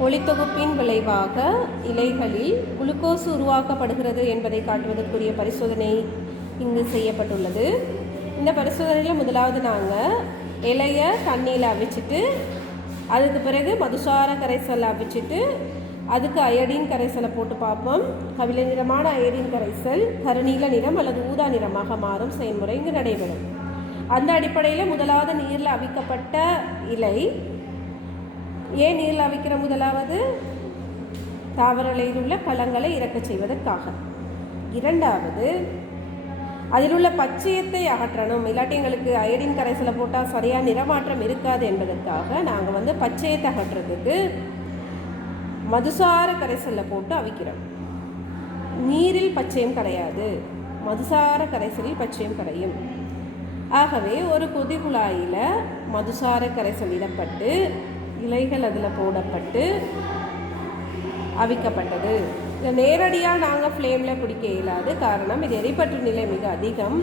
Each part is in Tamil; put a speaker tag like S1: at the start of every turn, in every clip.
S1: ஒளித்தொகுப்பின் விளைவாக இலைகளில் குளுக்கோஸ் உருவாக்கப்படுகிறது என்பதை காட்டுவதற்குரிய பரிசோதனை இங்கு செய்யப்பட்டுள்ளது. இந்த பரிசோதனையில் முதலாவது நாங்கள் இலையை தண்ணியில் அவிச்சிட்டு அதுக்கு பிறகு மதுசார கரைசல் அவிச்சிட்டு அதுக்கு அயடின் கரைசலை போட்டு பார்ப்போம். கவில நிறமான அயடின் கரைசல் கருநீல நிறம் அல்லது ஊதா நிறமாக மாறும் செயல்முறை இங்கு நடைபெறும். அந்த அடிப்படையில் முதலாவது நீரில் அவிக்கப்பட்ட இலை ஏன் நீரில் அவிக்கிற முதலாவது? தாவரலையில் உள்ள பழங்களை இறக்கச் செய்வதற்காக. இரண்டாவது அதில் உள்ள பச்சையத்தை அகற்றணும். இல்லாட்டி எங்களுக்கு அயடின் கரைசலை போட்டால் சரியாக நிறமாற்றம் இருக்காது என்பதற்காக நாங்கள் வந்து பச்சையத்தை அகற்றுறதுக்கு மதுசார கரைசலில் போட்டு அவிக்கிறோம். நீரில் பச்சையம் கிடையாது மதுசார கரைசலில் பச்சையம் கிடையும் ஆகவே ஒரு கொதி குழாயில் மதுசார கரைசல் இடப்பட்டு இலைகள் அதில் போடப்பட்டு அவிக்கப்பட்டது. இதை நேரடியாக நாங்கள் ஃப்ளேமில் பிடிக்க இயலாது. காரணம் இது எரிபற்று நிலை மிக அதிகம்.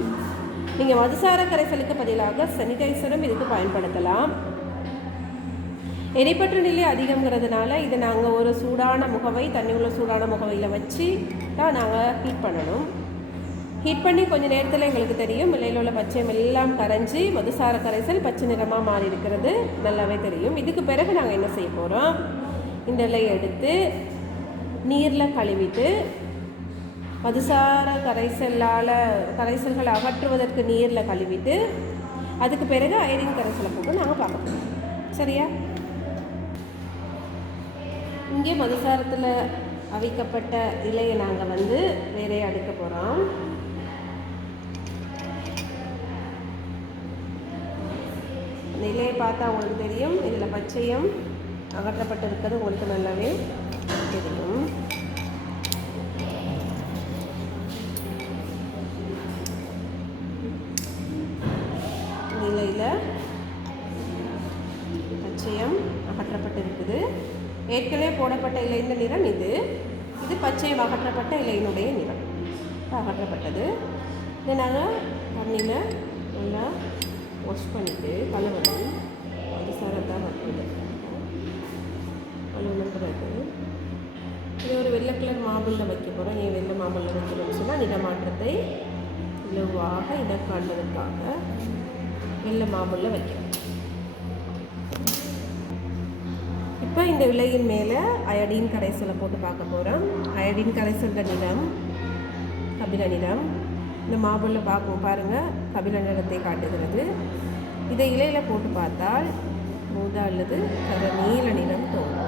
S1: நீங்கள் மதுசார கரைசலுக்கு பதிலாக சானிடைசரும் இதுக்கு பயன்படுத்தலாம். எரிபற்று நிலை அதிகங்கிறதுனால இதை நாங்கள் ஒரு சூடான முகவை தண்ணி உள்ள சூடான முகவையில் வச்சு தான் நாங்கள் ஹீட் பண்ணணும். ஹீட் பண்ணி கொஞ்சம் நேரத்தில் எங்களுக்கு தெரியும். இலையில் உள்ள பச்சையம் எல்லாம் கரைஞ்சி மதுசார கரைசல் பச்சை நிறமாக மாறி இருக்கிறது. நல்லாவே தெரியும். இதுக்கு பிறகு நாங்கள் என்ன செய்ய போகிறோம் இந்த இலையை எடுத்து நீரில் கழுவிட்டு மதுசார கரைசலால் கரைசல்களை அகற்றுவதற்கு நீரில் கழுவிட்டு அதுக்கு பிறகு அயரின் கரைசலை போட்டு நாங்கள் பார்க்கணும் சரியா? இங்கே மதுசாரத்தில் அவிக்கப்பட்ட இலையை நாங்கள் வந்து வேறு பார்த்தா உங்களுக்கு தெரியும். இதில் பச்சையம் அகற்றப்பட்டிருக்கிறது. உங்களுக்கு நல்லாவே தெரியும். நிலையில் பச்சையம் அகற்றப்பட்டிருக்குது. ஏற்கனவே போடப்பட்ட இலையின் நிறம் இது. இது பச்சையம் அகற்றப்பட்ட இலையினுடைய நிறம். அகற்றப்பட்டது. இதை நாங்கள் தண்ணியில் நல்லா வாஷ் பண்ணிவிட்டு கழுவணும். ஒரு மாபிளில் வைக்க போகிறோம் ஏன் வெள்ளை மாபிளில் வைக்கணும்னு சொன்னால் நிறமாற்றத்தை இலவாக இடம் காண்பதற்காக வெள்ளை மாபிளில் வைக்கிறோம். இப்போ இந்த விலையின் மேலே அயடின் கரைசலை போட்டு பார்க்க போகிறோம் அயடின் கரைசல்ட நிறம் கபில நிறம் இந்த மாபுளில் பார்க்கும் பாருங்கள் கபில நிறத்தை காட்டுகிறது. இதை இலையில் போட்டு பார்த்தால் மூதா அல்லது நீல நிறம் தோணும்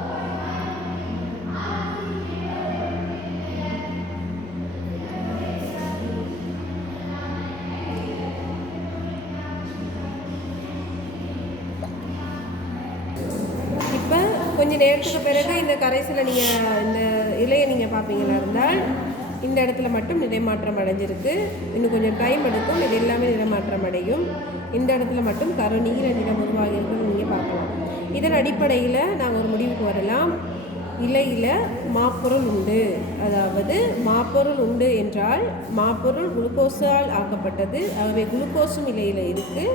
S1: கொஞ்சம் கொஞ்ச நேரத்துக்கு பிறகு இந்த கரைசலை நீங்கள் இந்த இலையை நீங்கள் பார்ப்பீங்களா இருந்தால் இந்த இடத்துல மட்டும் நிறமாற்றம் அடைஞ்சிருக்கு. இன்னும் கொஞ்சம் டைம் எடுக்கும். இது எல்லாமே நிலைமாற்றம் அடையும். இந்த இடத்துல மட்டும் கரு நீல நிறம் உருவாகியிருக்குன்னு நீங்கள் பார்க்கலாம். இதன் அடிப்படையில் நாங்கள் ஒரு முடிவுக்கு வரலாம். இலையில் மாப்பொருள் உண்டு. அதாவது மாப்பொருள் உண்டு என்றால் மாப்பொருள் குளுக்கோஸால் ஆக்கப்பட்டது. ஆகவே குளுக்கோஸும் இலையில் இருக்குது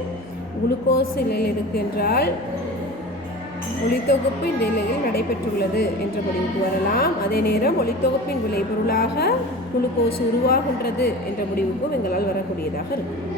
S1: குளுக்கோஸ் இலையில் இருக்கு என்றால் ஒளித்தொகுப்பு இந்த நிலையில் நடைபெற்றுள்ளது என்ற முடிவுக்கு வரலாம். அதே நேரம் ஒளித்தொகுப்பின் விளைபொருளாக குளுக்கோஸ் உருவாகின்றது என்ற முடிவுக்கும் எங்களால் வரக்கூடியதாக இருக்கும்.